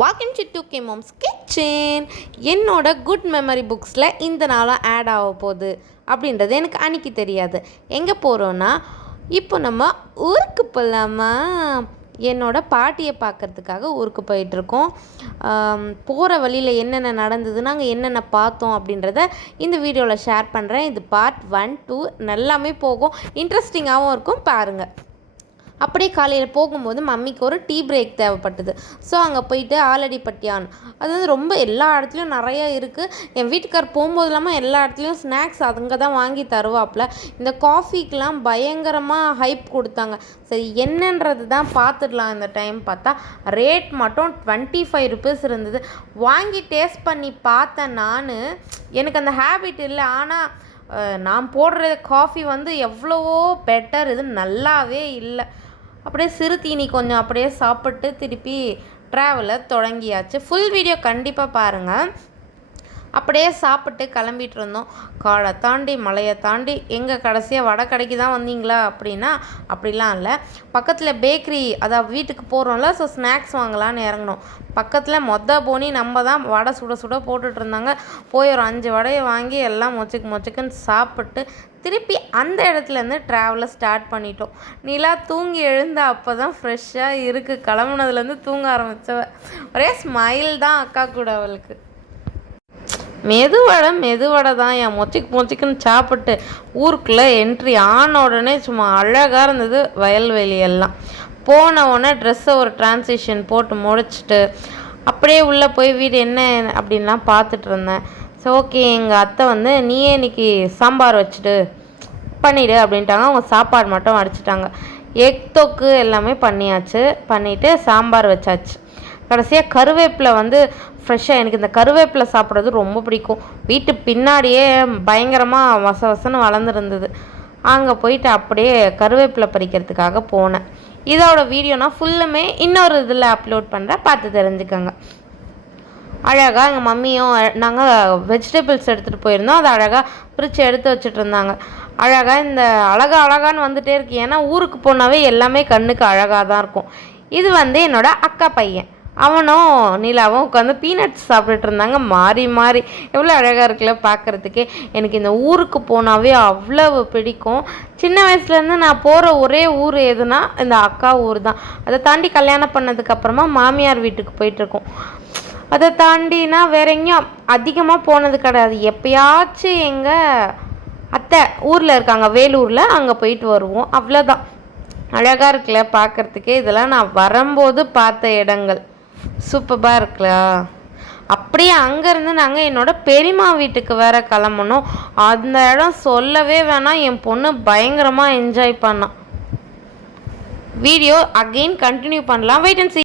Welcome to 2K Moms Kitchen. என்னோட good memory புக்ஸில் இந்த நாளும் ஆட் ஆக போகுது அப்படின்றது எனக்கு அன்றைக்கி தெரியாது. எங்கே போகிறோன்னா இப்போ நம்ம ஊருக்கு போகலாமா? என்னோடய பாட்டியை பார்க்குறதுக்காக ஊருக்கு போயிட்டுருக்கோம். போகிற வழியில் என்னென்ன நடந்தது, நாங்கள் என்னென்ன பார்த்தோம் அப்படின்றத இந்த வீடியோவில் ஷேர் பண்ணுறேன். இது பார்ட் 1, 2 எல்லாமே போகும், இன்ட்ரெஸ்டிங்காகவும் இருக்கும், பாருங்கள். அப்படியே காலையில் போகும்போது மம்மிக்கு ஒரு டீ பிரேக் தேவைப்பட்டது. ஸோ அங்கே போயிட்டு ஆலடிப்பட்டியான், அது வந்து ரொம்ப எல்லா இடத்துலையும் நிறையா இருக்குது. என் வீட்டுக்கார் போகும்போது இல்லாமல் எல்லா இடத்துலையும் ஸ்நாக்ஸ் அங்கே தான் வாங்கி தருவாப்பில். இந்த காஃபிக்கெலாம் பயங்கரமாக ஹைப் கொடுத்தாங்க. சரி என்னன்றது தான் பார்த்துடலாம். இந்த டைம் பார்த்தா ரேட் மட்டும் 25 rupees இருந்தது. வாங்கி டேஸ்ட் பண்ணி பார்த்தேன். எனக்கு அந்த ஹேபிட் இல்லை, ஆனால் நான் போடுற காஃபி வந்து எவ்வளவோ பெட்டர், இது நல்லாவே இல்லை. அப்படியே சிறு தீனி கொஞ்சம் அப்படியே சாப்பிட்டு திருப்பி ட்ராவலை தொடங்கியாச்சு. ஃபுல் வீடியோ கண்டிப்பாக பாருங்கள். அப்படியே சாப்பிட்டு கிளம்பிட்டு இருந்தோம். காடை தாண்டி மலையை தாண்டி எங்கே கடைசியாக வடை கடைக்கு தான் வந்தீங்களா அப்படின்னா அப்படிலாம் இல்லை. பக்கத்தில் பேக்கரி, அதாவது வீட்டுக்கு போகிறோம்ல, ஸோ ஸ்நாக்ஸ் வாங்கலான்னு இறங்கணும். பக்கத்தில் போனி நம்ம தான் வடை சுட சுட போட்டுட்டு இருந்தாங்க. போய் ஒரு 5 வடையை வாங்கி எல்லாம் மொச்சுக்குன்னு சாப்பிட்டு திருப்பி அந்த இடத்துலேருந்து ட்ராவலை ஸ்டார்ட் பண்ணிட்டோம். நிலா தூங்கி எழுந்த அப்போ தான் ஃப்ரெஷ்ஷாக இருக்குது. கிளம்புனதுலேருந்து தூங்க ஆரம்பித்தவ ஒரே ஸ்மைல் தான் அக்கா கூட அவளுக்கு. மெதுவடை தான் என் மொச்சிக்குன்னு சாப்பிட்டு ஊருக்குள்ளே என்ட்ரி ஆன உடனே சும்மா அழகாக இருந்தது வயல்வெளி எல்லாம். போன உடனே ட்ரெஸ்ஸை ஒரு டிரான்சிஷன் போட்டு முடிச்சுட்டு அப்படியே உள்ளே போய் வீடு என்ன அப்படின்லாம் பார்த்துட்டு இருந்தேன். ஸோ ஓகே, எங்கள் அத்தை வந்து நீயே இன்னைக்கு சாம்பார் வச்சுட்டு பண்ணிவிடு அப்படின்ட்டாங்க. அவங்க சாப்பாடு மட்டும் அடிச்சிட்டாங்க. எக் தொக்கு எல்லாமே பண்ணிவிட்டு சாம்பார் வச்சாச்சு. கடைசியாக கருவேப்பிலை வந்து ஃப்ரெஷ்ஷாக, எனக்கு இந்த கருவேப்பிலை சாப்பிட்றது ரொம்ப பிடிக்கும். வீட்டு பின்னாடியே பயங்கரமாக வசன்னு வளர்ந்துருந்தது. அங்கே போயிட்டு அப்படியே கருவேப்பிலை பறிக்கிறதுக்காக போனேன். இதோட வீடியோ நான் ஃபுல்லுமே இன்னொரு இதில் அப்லோட் பண்ணுறேன், பார்த்து தெரிஞ்சுக்கோங்க. அழகாக எங்கள் மம்மியும் நாங்கள் வெஜிடபிள்ஸ் எடுத்துகிட்டு போயிருந்தோம். அதை அழகாக பிரித்து எடுத்து வச்சுட்டு இருந்தாங்க. அழகாக இந்த அழகான்னு வந்துகிட்டே இருக்கு. ஏன்னா ஊருக்கு போனாவே எல்லாமே கண்ணுக்கு அழகாக தான் இருக்கும். இது வந்து என்னோடய அக்கா பையன், அவனும் நிலாவும் உட்காந்து பீனட்ஸ் சாப்பிட்டுட்டு இருந்தாங்க மாறி. எவ்வளோ அழகாக இருக்குல்ல பார்க்குறதுக்கே. எனக்கு இந்த ஊருக்கு போனாவே அவ்வளவு பிடிக்கும். சின்ன வயசுலேருந்து நான் போகிற ஒரே ஊர் எதுனா இந்த அக்கா ஊர் தான். அதை தாண்டி கல்யாணம் பண்ணதுக்கப்புறமா மாமியார் வீட்டுக்கு போயிட்டுருக்கோம். அதை தாண்டினா வேற எங்கேயும் அதிகமாக போனது கிடையாது. எப்பயாச்சும் எங்கள் அத்தை ஊரில் இருக்காங்க, வேலூரில், அங்கே போயிட்டு வருவோம், அவ்வளோதான். அழகாக இருக்குல்ல பார்க்குறதுக்கே. இதெல்லாம் நான் வரும்போது பார்த்த இடங்கள் சூப்பராக இருக்குல்ல. அப்படியே அங்கேருந்து நாங்கள் என்னோடய பெரியம்மா வீட்டுக்கு வேறு கிளம்பணும். அந்த இடம் சொல்லவே வேணாம், என் பொண்ணு பயங்கரமாக என்ஜாய் பண்ணான். வீடியோ அகெயின் கண்டினியூ பண்ணலாம், வெயிட் அண்ட் சீ.